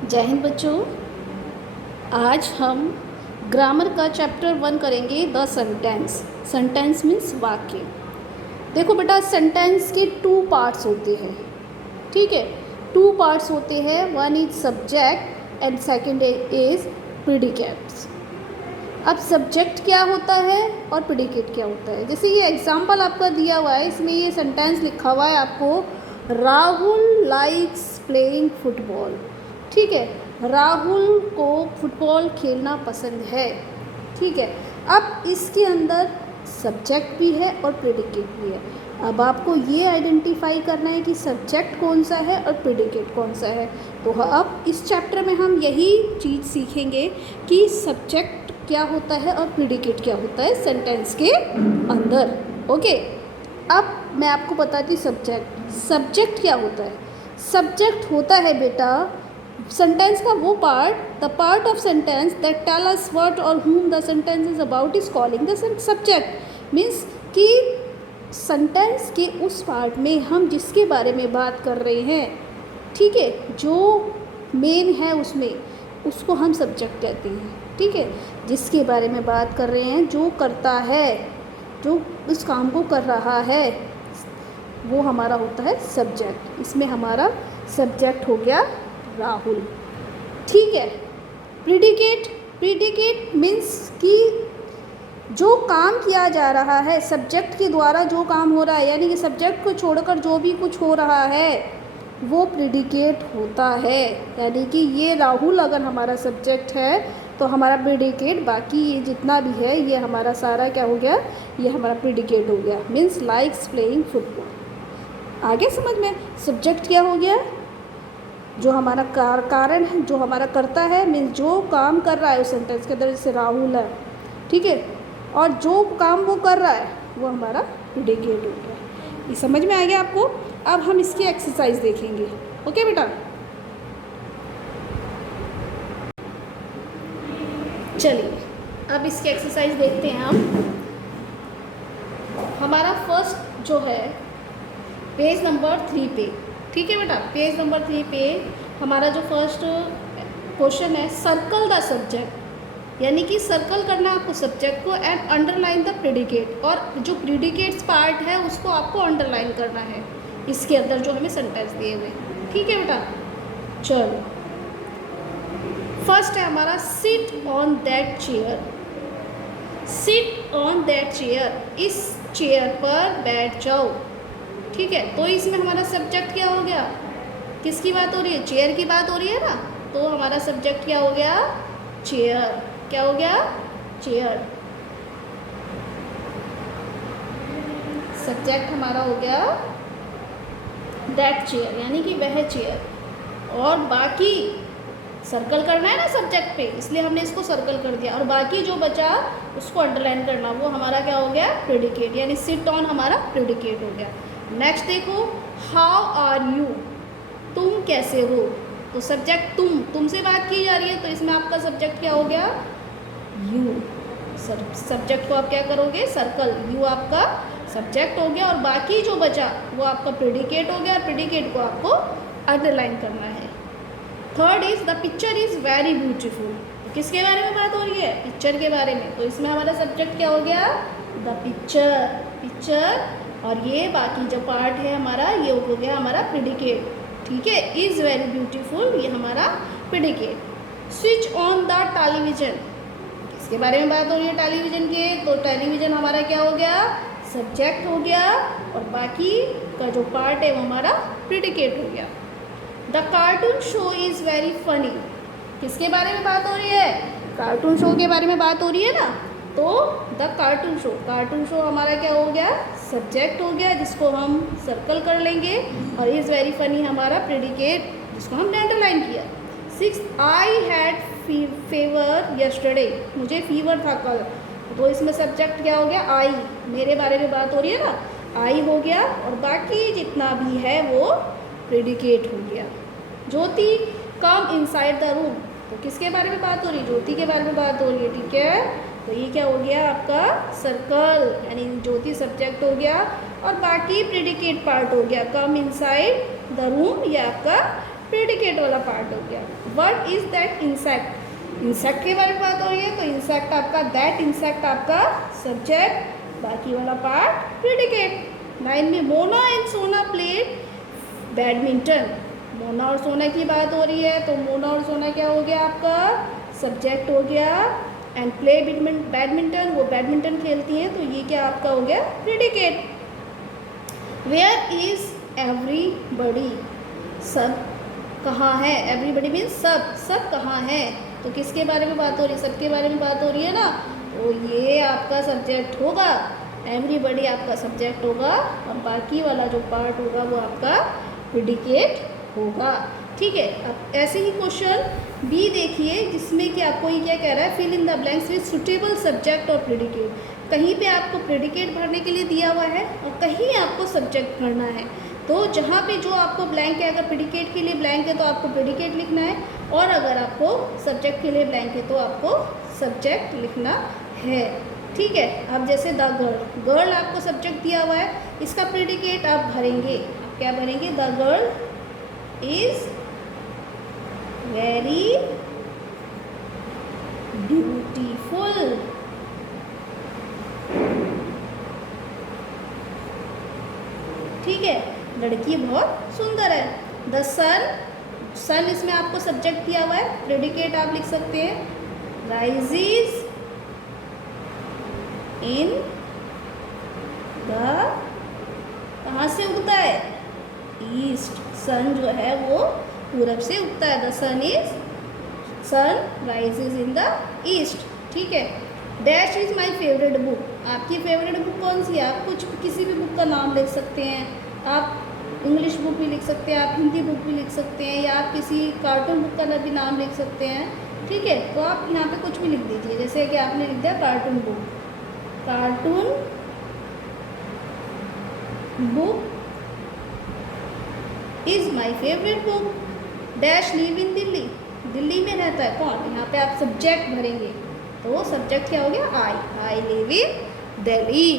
जय हिंद बच्चों। आज हम ग्रामर का चैप्टर 1 करेंगे, द सेंटेंस। सेंटेंस मीन्स वाक्य। देखो बेटा, सेंटेंस के 2 पार्ट्स होते हैं, ठीक है। 2 पार्ट्स होते हैं, one is subject and second is predicates. अब सब्जेक्ट क्या होता है और प्रेडिकेट क्या होता है। जैसे ये एग्जाम्पल आपका दिया हुआ है, इसमें ये सेंटेंस लिखा हुआ है आपको, राहुल लाइक्स प्लेइंग फुटबॉल। ठीक है, राहुल को फुटबॉल खेलना पसंद है। ठीक है, अब इसके अंदर सब्जेक्ट भी है और प्रेडिकेट भी है। अब आपको ये आइडेंटिफाई करना है कि सब्जेक्ट कौन सा है और प्रेडिकेट कौन सा है। तो अब इस चैप्टर में हम यही चीज़ सीखेंगे कि सब्जेक्ट क्या होता है और प्रेडिकेट क्या होता है सेंटेंस के अंदर। ओके, अब मैं आपको बताती हूँ सब्जेक्ट क्या होता है। सब्जेक्ट होता है बेटा सेंटेंस का वो part, the part of sentence that tell us what और whom the sentence is about is calling the subject. Means कि सेंटेंस के उस पार्ट में हम जिसके बारे में बात कर रहे हैं, ठीक है, जो मेन है उसमें, उसको हम सब्जेक्ट कहते हैं। ठीक है, जिसके बारे में बात कर रहे हैं, जो करता है, जो उस काम को कर रहा है, वो हमारा होता है सब्जेक्ट। इसमें हमारा सब्जेक्ट हो गया राहुल। ठीक है, प्रेडिकेट मीन्स कि जो काम किया जा रहा है सब्जेक्ट के द्वारा, जो काम हो रहा है, यानी कि सब्जेक्ट को छोड़कर जो भी कुछ हो रहा है वो प्रेडिकेट होता है। यानी कि ये राहुल अगर हमारा सब्जेक्ट है तो हमारा प्रेडिकेट, बाकी ये जितना भी है ये हमारा सारा क्या हो गया, ये हमारा प्रेडिकेट हो गया। Means likes playing football. आगे समझ में, सब्जेक्ट क्या हो गया, जो हमारा कारण है, जो हमारा करता है, मीन्स जो काम कर रहा है उस सेंटेंस के अंदर, जैसे राहुल है, ठीक है, और जो काम वो कर रहा है वो हमारा प्रेडिकेट हो गया। ये समझ में आ गया आपको। अब हम इसकी एक्सरसाइज देखेंगे। ओके बेटा, चलिए अब इसकी एक्सरसाइज देखते हैं हम। हमारा फर्स्ट जो है पेज नंबर 3 पे, ठीक है बेटा, पेज नंबर 3 पे हमारा जो फर्स्ट क्वेश्चन है, सर्कल द सब्जेक्ट, यानी कि सर्कल करना आपको सब्जेक्ट को एंड अंडरलाइन द प्रेडिकेट, और जो प्रेडिकेट्स पार्ट है उसको आपको अंडरलाइन करना है इसके अंदर जो हमें सेंटेंस दिए हुए। ठीक है बेटा, चलो फर्स्ट है हमारा sit on that chair. Sit on that chair, इस चेयर पर बैठ जाओ। ठीक है, तो इसमें हमारा सब्जेक्ट क्या हो गया, किसकी बात हो रही है, चेयर की बात हो रही है ना, तो हमारा सब्जेक्ट क्या हो गया, चेयर। क्या हो गया, चेयर। सब्जेक्ट हमारा हो गया दैट चेयर, यानी कि वह चेयर, और बाकी सर्कल करना है ना सब्जेक्ट पे, इसलिए हमने इसको सर्कल कर दिया, और बाकी जो बचा उसको अंडरलाइन करना, वो हमारा क्या हो गया, प्रेडिकेट, यानी सिट ऑन हमारा प्रेडिकेट हो गया। नेक्स्ट देखो, हाउ आर यू, तुम कैसे हो, तो सब्जेक्ट तुमसे बात की जा रही है, तो इसमें आपका सब्जेक्ट क्या हो गया, यू। सब्जेक्ट को आप क्या करोगे, सर्कल, यू आपका सब्जेक्ट हो गया, और बाकी जो बचा वो आपका प्रेडिकेट हो गया, और प्रेडिकेट को आपको अंडरलाइन करना है। Third is the picture is very beautiful, तो किसके बारे में बात हो रही है, पिक्चर के बारे में, तो इसमें हमारा सब्जेक्ट क्या हो गया, द पिक्चर, और ये बाकी जो पार्ट है हमारा ये हो गया हमारा प्रेडिकेट। ठीक है, इज़ वेरी ब्यूटीफुल, ये हमारा predicate. Switch on the television, किसके बारे में बात हो रही है, टेलीविज़न के, तो टेलीविज़न हमारा क्या हो गया, सब्जेक्ट हो गया, और बाकी का जो पार्ट है वो हमारा प्रेडिकेट हो गया। The cartoon show is very funny, किसके बारे में बात हो रही है, कार्टून शो के बारे में बात हो रही है ना, तो द कार्टून शो हमारा क्या हो गया, सब्जेक्ट हो गया, जिसको हम सर्कल कर लेंगे, और इज़ वेरी फनी हमारा प्रेडिकेट, जिसको हमने अंडरलाइन किया। 6, आई हैड फीवर यस्टरडे, मुझे फीवर था कल, तो इसमें सब्जेक्ट क्या हो गया, आई, मेरे बारे में बात हो रही है ना, आई हो गया, और बाकी जितना भी है वो प्रेडिकेट हो गया। ज्योति कम इनसाइड द रूम, तो किसके बारे में बात हो रही है, ज्योति के बारे में बात हो रही है। ठीक है, तो ये क्या हो गया आपका सर्कल, यानी ज्योति सब्जेक्ट हो गया, और बाकी प्रेडिकेट पार्ट हो गया, कम इनसाइड द रूम, ये आपका प्रेडिकेट वाला पार्ट हो गया। What is that insect, insect के बारे में बात हो रही है तो इंसेक्ट आपका, दैट इंसेक्ट आपका सब्जेक्ट, बाकी वाला पार्ट प्रेडिकेट। लाइन में मोना एंड सोना प्लेड बैडमिंटन, मोना और सोना की बात हो रही है तो मोना और सोना क्या हो गया आपका, सब्जेक्ट हो गया, एंड प्ले बैडमिंटन, वो बैडमिंटन खेलती हैं तो ये क्या आपका हो गया, प्रेडिकेट। वेयर इज एवरीबडी, सब कहाँ है, एवरीबडी मीन्स सब, सब कहाँ है, तो किसके बारे में बात हो रही है, सबके बारे में बात हो रही है ना, तो ये आपका सब्जेक्ट होगा, एवरीबडी आपका सब्जेक्ट होगा और बाकी वाला जो पार्ट होगा वो आपका प्रेडिकेट होगा। ठीक है, अब ऐसे ही क्वेश्चन बी देखिए जिसमें कि आपको ये क्या कह रहा है, fill in the blanks with suitable subject और प्रेडिकेट। कहीं पे आपको प्रेडिकेट भरने के लिए दिया हुआ है और कहीं आपको सब्जेक्ट भरना है, तो जहाँ पे जो आपको ब्लैंक है, अगर प्रेडिकेट के लिए ब्लैंक है तो आपको प्रेडिकेट लिखना है, और अगर आपको सब्जेक्ट के लिए ब्लैंक है तो आपको सब्जेक्ट लिखना है। ठीक है, अब जैसे द गर्ल, गर्ल आपको सब्जेक्ट दिया हुआ है, इसका प्रेडिकेट आप भरेंगे, आप क्या भरेंगे, the girl is very beautiful. ठीक है, लड़की बहुत सुंदर है। द सन, सन इसमें आपको सब्जेक्ट दिया हुआ है, प्रेडिकेट आप लिख सकते हैं, राइजेस इन द, कहाँ से उगता है, ईस्ट, सन जो है वो पूरब से उगता है, the sun is, sun rises in the east. ठीक है, dash is my favourite book, आपकी फेवरेट बुक कौन सी है, आप कुछ किसी भी बुक का नाम लिख सकते हैं, आप इंग्लिश बुक भी लिख सकते हैं, आप हिंदी बुक भी लिख सकते हैं, या आप किसी कार्टून बुक का भी नाम लिख सकते हैं। ठीक है, तो आप यहाँ पे कुछ भी लिख दीजिए, जैसे कि आपने लिख दिया cartoon book, cartoon book is my favourite book. Dash live in Delhi, Delhi में रहता है कौन, यहाँ पे आप सब्जेक्ट भरेंगे, तो सब्जेक्ट क्या हो गया, आई लिव इन दिल्ली।